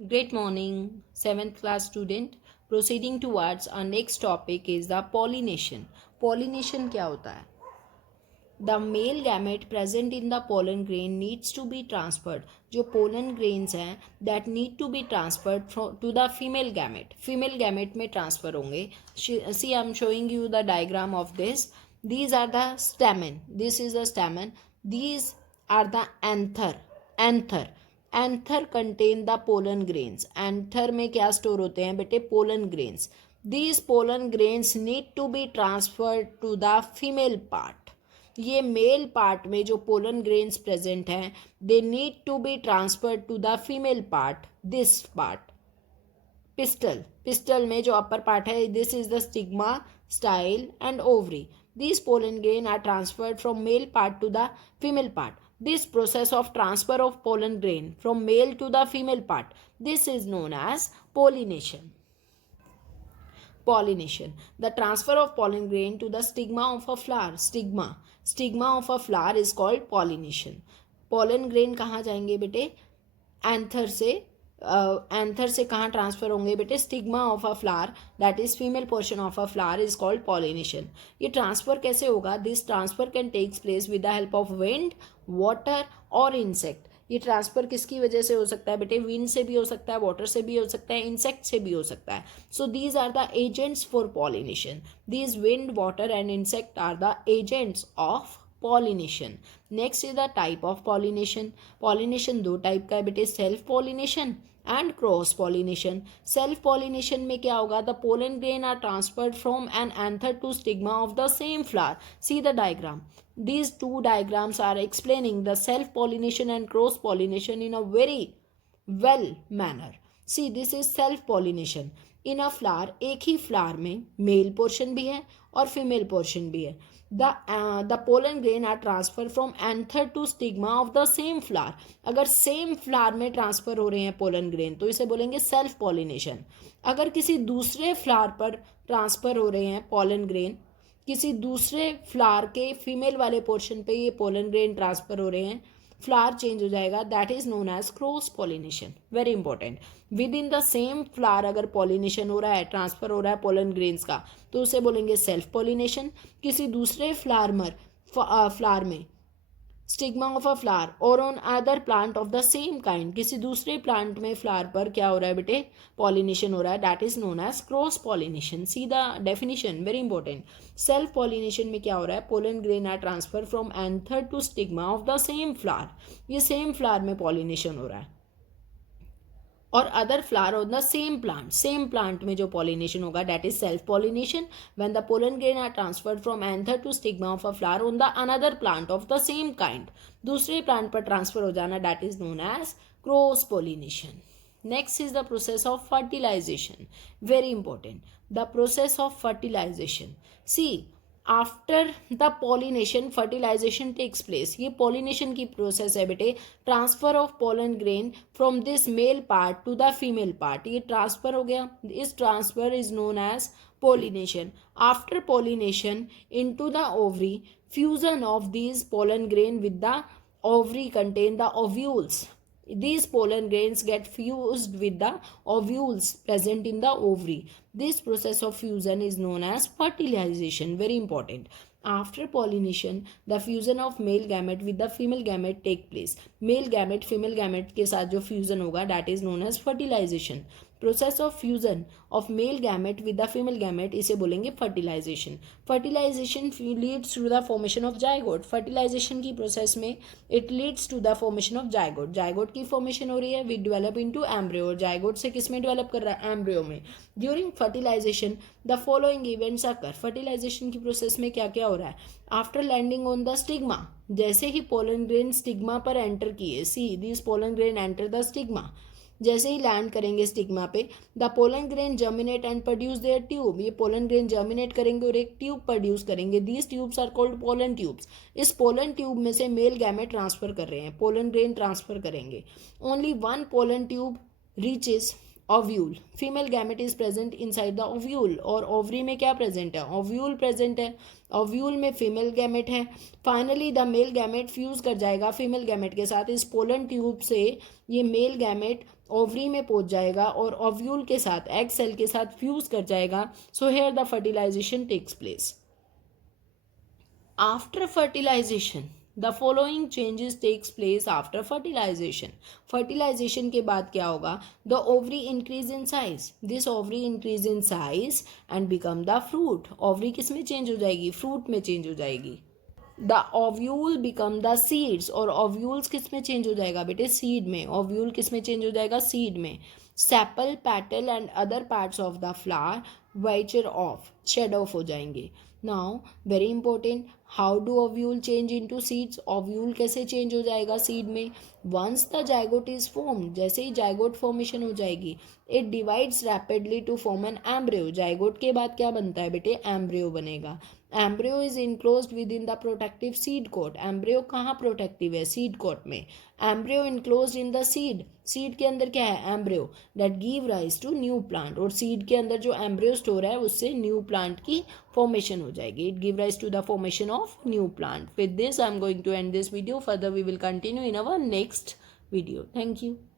Great morning, 7th class student. Proceeding towards our next topic is the pollination. Pollination क्या होता है? The male gamete present in the pollen grain needs to be transferred. जो pollen grains हैं that need to be transferred to the female gamete. Female gamete में transfer होंगे. See, I'm showing you the diagram of this. These are the stamen. This is the stamen. These are the anther. Anther. Anther contain the pollen grains. एंथर में क्या स्टोर होते हैं बेटे? Pollen grains. These pollen grains need to be transferred to the female part. ये male part में जो पोलन ग्रेन्स प्रेजेंट हैं they need to be transferred to the female part. This part pistil. Pistil में जो upper part है this is the stigma, style and ovary. These pollen grain are transferred from male part to the female part. This process of transfer of pollen grain from male to the female part, this is known as pollination. Pollination. The transfer of pollen grain to the stigma of a flower. Stigma of a flower is called pollination. Pollen grain कहाँ जाएंगे बेटे? Anther से. Anther से कहाँ transfer होंगे बेटे? Stigma of a flower, that is female portion of a flower is called pollination. ये transfer कैसे होगा? This transfer can takes place with the help of wind, water और इंसेक्ट. ये ट्रांसफर किसकी वजह से हो सकता है बेटे? विंड से भी हो सकता है, वाटर से भी हो सकता है, इंसेक्ट से भी हो सकता है. So these are the agents for pollination. These wind, water and insect are the agents of pollination. Next is the type of pollination. Pollination दो टाइप का है बेटे, self pollination and cross pollination. Self pollination में क्या होगा? The pollen grain are transferred from an anther to stigma of the same flower. See the diagram. These two diagrams are explaining the self pollination and cross pollination in a very well manner. See, this is self pollination. In a flower, एक ही flower में mail portion भी है और female portion भी है. The pollen grain are transferred from anther to stigma of the same flower. अगर same flower में transfer हो रहे हैं पोलन ग्रेन तो इसे बोलेंगे सेल्फ पॉलिनेशन. अगर किसी दूसरे फ्लावर पर ट्रांसफर हो रहे हैं पोलन ग्रेन, किसी दूसरे फ्लावर के फीमेल वाले पोर्शन पे ये पोलन ग्रेन ट्रांसफर हो रहे हैं, फ्लावर चेंज हो जाएगा, that is known as cross pollination. Very important. Within the same flower अगर पॉलिनेशन हो रहा है, ट्रांसफर हो रहा है पोलन ग्रेन्स का, तो उसे बोलेंगे सेल्फ पॉलिनेशन. किसी दूसरे फ्लावर में स्टिग्मा ऑफ अ फ्लावर और on other plant of the same kind, किसी दूसरे प्लांट में फ्लावर पर क्या हो रहा है बेटे? पॉलिनेशन हो रहा है, that is known as cross pollination. See the definition, very important. Self pollination में क्या हो रहा है? Pollen grain are transfer from anther to stigma of the same flower. ये सेम फ्लावर में पॉलिनेशन हो रहा है. और other flower on the same plant में जो पॉलिनेशन होगा that is self pollination. When the pollen grain are transferred from anther to stigma of a flower on the another plant of the same kind, दूसरे plant पर transfer हो जाना, that is known as cross pollination. Next is the process of fertilization. Very important. The process of fertilization. See, after the pollination fertilization takes place. ये pollination की process है बेटे. Transfer of pollen grain from this male part to the female part. ये transfer हो गया, इस transfer is known as pollination. After pollination into the ovary, fusion of these pollen grain with the ovary contain the ovules. These pollen grains get fused with the ovules present in the ovary. This process of fusion is known as fertilization. Very important. After pollination, the fusion of male gamete with the female gamete take place. Male gamete female gamete के साथ जो fusion होगा that is known as fertilization. Process of fusion of male gamete with the female gamete इसे बोलेंगे fertilization. Fertilization leads to the formation of zygote. Fertilization की process में it leads to the formation of zygote. Zygote की formation हो रही है, we develop into embryo. और zygote से किस में डेवलप कर रहा है? एम्ब्रियो में. During fertilization the following events occur. Fertilization की प्रोसेस में क्या क्या हो रहा है? After landing on the stigma, जैसे ही पोलन ग्रेन स्टिग्मा पर एंटर किए, see this pollen grain enter the stigma, जैसे ही लैंड करेंगे स्टिग्मा पे, the pollen grain germinate and produce their tube. ये पोलन ग्रेन जर्मिनेट करेंगे और एक ट्यूब प्रोड्यूस करेंगे. These tubes are called pollen tubes. इस पोलन ट्यूब में से मेल गैमेट ट्रांसफर कर रहे हैं, पोलन ग्रेन ट्रांसफर करेंगे. Only one pollen tube reaches ovule. Female gamete is present inside the ovule. और ओवरी में क्या प्रेजेंट है? ओव्यूल प्रेजेंट है. ओव्यूल में फीमेल गैमेट है. Finally the male gamete fuse कर जाएगा फीमेल गैमेट के साथ. इस पोलन ट्यूब से ये मेल गैमेट ओवरी में पहुंच जाएगा और ओव्यूल के साथ एग सेल के साथ फ्यूज कर जाएगा. So here the fertilization takes place. After fertilization, the following changes takes place after fertilization. Fertilization के बाद क्या होगा? The ovary increase in size. This ovary increase in size and become the fruit. Ovary किस में change हो जाएगी? Fruit में change हो जाएगी. The ovule become the seeds. और ovules किस में change हो जाएगा बेटे? Seed में. Ovule किस में change हो जाएगा? Seed में. Sepal, petal and other parts of the flower wither off, shed off हो जाएंगे. Now very important, how do ovule change into seeds? Ovule कैसे change हो जाएगा seed में? Once the zygote is formed, जैसे ही zygote formation हो जाएगी, it divides rapidly to form an embryo. zygote के बाद क्या बनता है बेटे? embryo बनेगा. Embryo is enclosed within the protective seed coat. Embryo कहाँ protective है? Seed coat में. Embryo enclosed in the seed. Seed के अंदर क्या है? Embryo that give rise to new plant. और seed के अंदर जो embryo store है उससे new plant की formation हो जाएगी. It give rise to the formation of new plant. With this I am going to end this video. Further we will continue in our next video. Thank you.